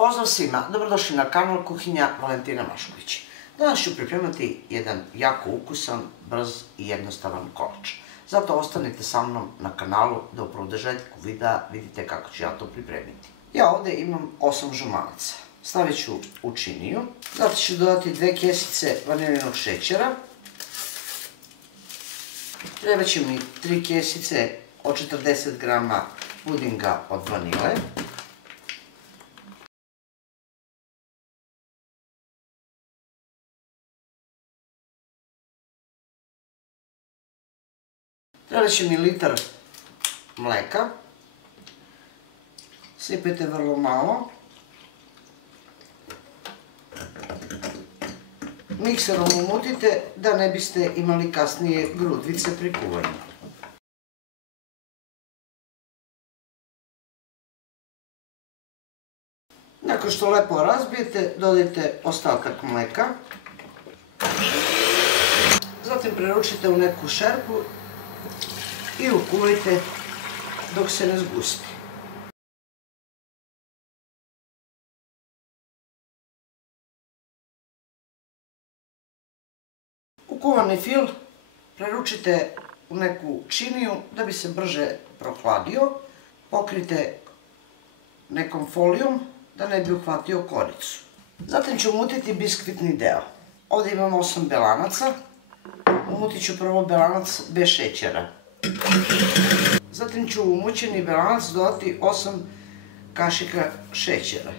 Pozdrav svima, dobrodošli na kanal Kuhinja Valentina Mašković. Danas ću pripremati jedan jako ukusan, brz i jednostavan kolač. Zato ostanite sa mnom na kanalu da u produžetku videa vidite kako ću ja to pripremiti. Ja ovdje imam 8 žumanaca. Stavit ću u činiju, zato ću dodati 2 kesice vaniljinog šećera. Treba će mi 3 kesice od 40 grama pudinga od vanile. Treba će mi litar mleka. Sipajte vrlo malo. Mikserom umutite da ne biste imali kasnije grudvice pri kuvanju. Nakon što lepo razbijete, dodajte ostatak mleka. Zatim preručite u neku šerpu i ukuvajte dok se ne zgusti. Ukuvani fil preručite u neku činiju da bi se brže prohladio. Pokrijte nekom folijom da ne bi uhvatio koricu. Zatim ću umutiti biskvitni deo. Ovdje imam 8 belanaca. Umutit ću prvo belanac bez šećera. Zatim ću u umućeni belanac dodati 8 kašika šećera.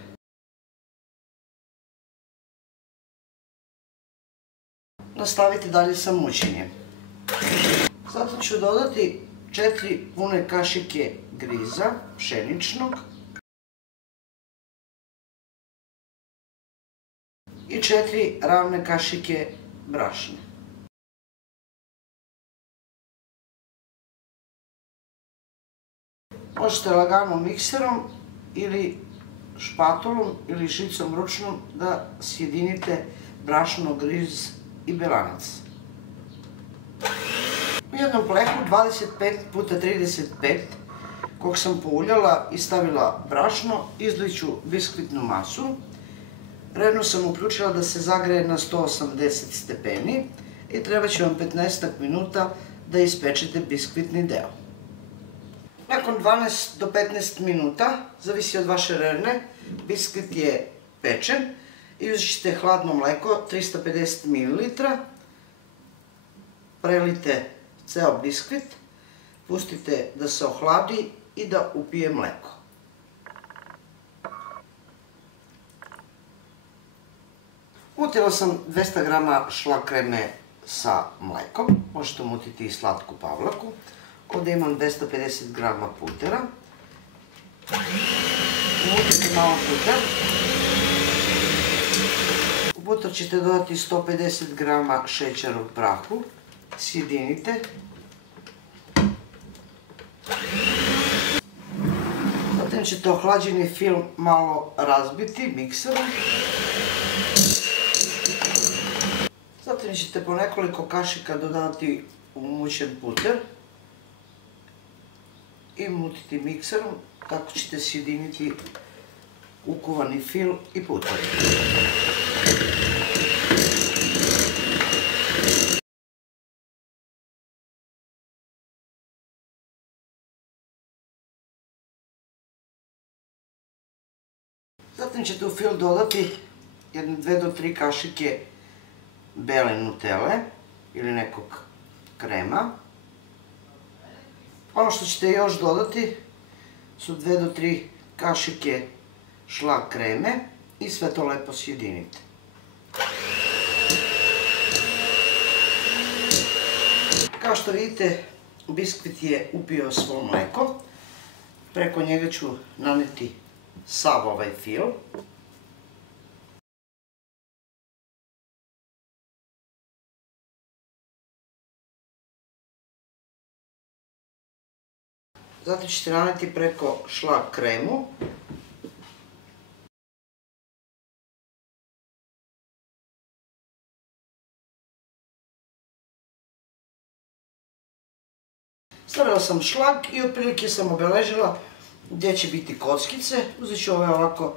Nastavite dalje sa mućenjem. Zatim ću dodati 4 pune kašike griza pšeničnog i 4 ravne kašike brašna. Možete lagano mikserom ili špatulom ili žicom ručnom da sjedinite brašno, griz i belanac. U jednom plehu 25 x 35 kog sam pouljala i stavila brašno, izlijit ću biskvitnu masu. Redno sam uključila da se zagreje na 180 stepeni i treba će vam 15 minuta da ispečete biskvitni deo. Nakon 12 do 15 minuta, zavisi od vaše rerne, biskvit je pečen i uzet ćete hladno mleko 350 ml. Prelijte ceo biskvit, pustite da se ohladi i da upije mleko. Umutila sam 200 g šlag kreme sa mlekom, možete umutiti i slatku pavlaku. Ovdje imam 250 g putera. Umutite malo puter. U puter ćete dodati 150 g šećera u prahu. Sjedinite. Zatim ćete ohlađeni fil malo razbiti mikserom. Zatim ćete po nekoliko kašika dodati umućen puter i mutiti mikserom, tako ćete sjediniti ukuvani fil i puter. Zatim ćete u fil dodati 2 do 3 kašike bele nutele ili nekog krema. Ono što ćete još dodati su 2 do 3 kašike šlag kreme i sve to lepo sjedinite. Kao što vidite, biskvit je upio svo mleko. Preko njega ću naneti sav ovaj fil. Zatim ćete naneti preko šlag kremu. Stavila sam šlag i otprilike sam obeležila gdje će biti kockice. Uzet ću ove ovako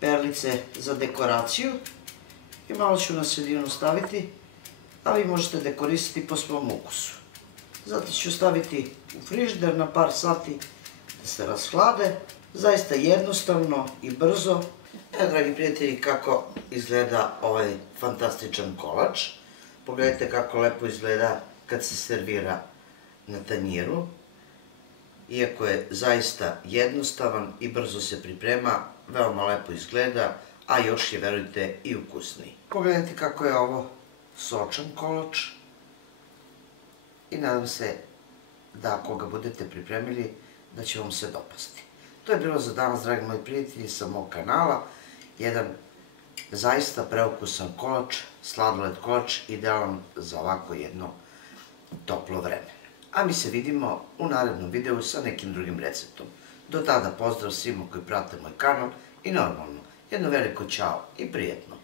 perlice za dekoraciju i malo ću na sredinu staviti, a vi možete dekorisati po svom ukusu. Zatim ću staviti u frižider na par sati da se rashlade. Zaista jednostavno i brzo. Evo, dragi prijatelji, kako izgleda ovaj fantastičan kolač. Pogledajte kako lepo izgleda kad se servira na tanjiru. Iako je zaista jednostavan i brzo se priprema, veoma lepo izgleda, a još je, verujte, i ukusniji. Pogledajte kako je ovo sočan kolač i nadam se da ako ga budete pripremili, da će vam se dopasti. To je bilo za danas, dragi moji prijatelji, sa mog kanala. Jedan zaista preukusan kolač, sladoled kolač, idealan za ovako jedno toplo vreme. A mi se vidimo u narednom videu sa nekim drugim receptom. Do tada pozdrav svima koji prate moj kanal i normalno, jedno veliko ćao i prijetno.